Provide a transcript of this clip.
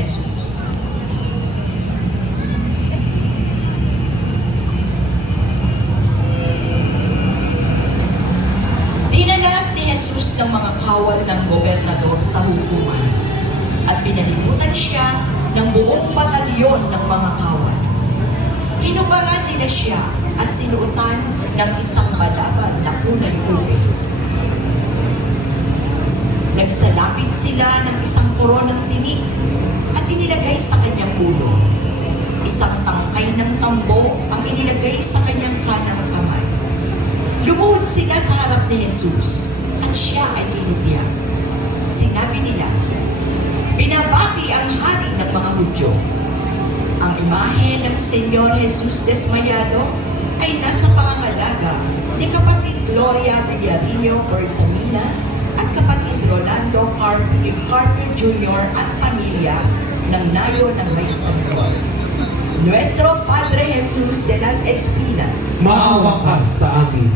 Jesus. Dinala si Jesus ng mga kawal ng gobernador sa hukuman at pinalibutan siya ng buong batalyon ng mga kawal. Hinubaran nila siya at sinuotan ng isang malaban na kulay ube. Nagsalapit sila ng isang koronang tinik at inilagay sa kanyang ulo. Isang tangkay ng tambo ang inilagay sa kanyang kanang kamay. Lumuhod sila sa harap ni Jesus at siya ay tinitiyak. Sinabi nila, "Binabati ang hari ng mga Hudyo." Ang imahe ng Senyor Jesus Desmayado ay nasa pangangalaga ni kapatid Gloria Villarino Orzamina at kapatid Rolando Carpio Jr. at pamilya ng Nayo ng May Santo. Nuestro Padre Jesus de las Espinas, maawa ka sa amin.